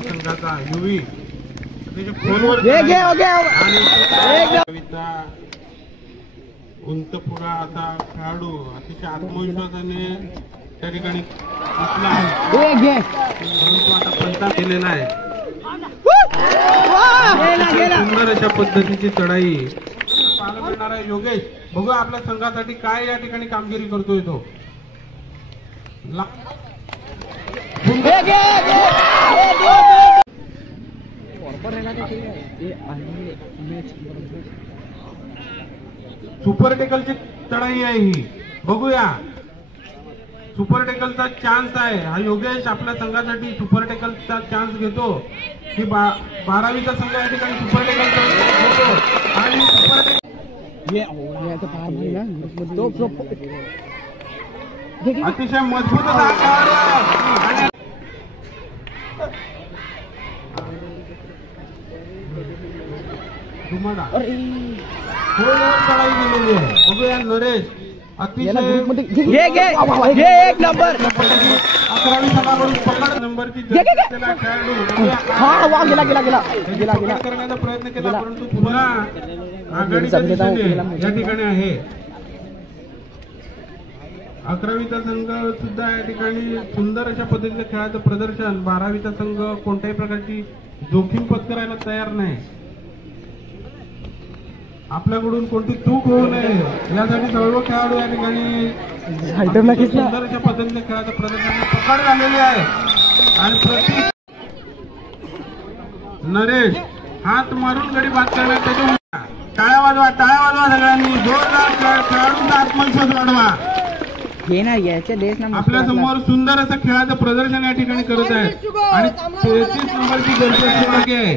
Army संघाचा युवी फोनवर कविता उंतपुरा असा खेळाडू अतिशय आत्मविश्वासाने त्या ठिकाणी परंतु आता पंचायत केलेला आहे. सुंदर अशा पद्धतीची चढाई पाहायला मिळणार आहे. योगेश बघू आपल्या संघासाठी काय या ठिकाणी कामगिरी करतोय तो. सुपर टेकलची चढाई आहे ही. बघूया सुपर टेकलचा चान्स आहे. हा योगेश आपल्या संघासाठी सुपर टेकलचा चान्स घेतो की 12वीचा संघ या ठिकाणी सुपर टेकल घेतो आणि सुपर अतिशय मजबूत चढाई गेलेली आहे. बघूया नरेश अतिशय एक नंबर 11वी संघाकडून पकड नंबरची खेळाडू करण्याचा प्रयत्न केला परंतु पुन्हा आघाडीच्या दिशेने या ठिकाणी आहे. 11वीचा संघ सुद्धा या ठिकाणी सुंदर अशा पद्धतीचं खेळाचं प्रदर्शन. 12वीचा संघ कोणत्याही प्रकारची जोखीम पत्करायला तयार नाही. आपल्याकडून कोणती चूक होऊ नये यासाठी सर्व खेळाडू या ठिकाणी सुंदर अशा पद्धतीने खेळाचं प्रदर्शन पकड झालेली आहे. आणि प्रति नरेश हात मारून गडी बाद करण्यात त्याच्या टाळ्या वाजवा सगळ्यांनी. जोरदार खेळाडूंचा आत्मविश्वास वाढवा. आपल्या समोर सुंदर असं खेळाचं प्रदर्शन या ठिकाणी करत आहे आणि 33 नंबरची गरजेची आहे.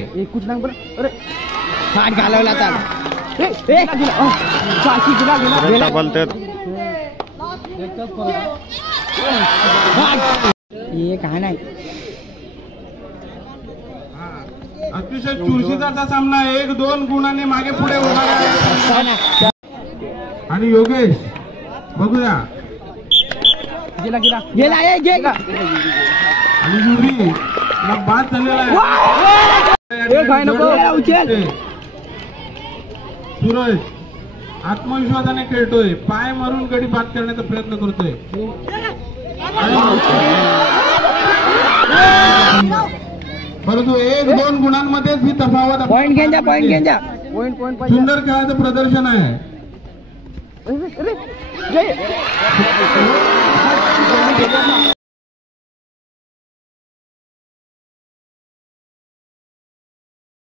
अतिशय चुरशीचा सामना 1-2 गुणांनी मागे पुढे होणार आहे. आणि योगेश बघूया आणि युवी बाद झालेला आहे. सूरज आत्मविश्वासाने खेळतोय. पाय मारून गडी बाद करण्याचा प्रयत्न करतोय. परंतु 1-2 गुणांमध्येच ही तफावत. पॉइंट घ्या. सुंदर खेळाचं प्रदर्शन आहे.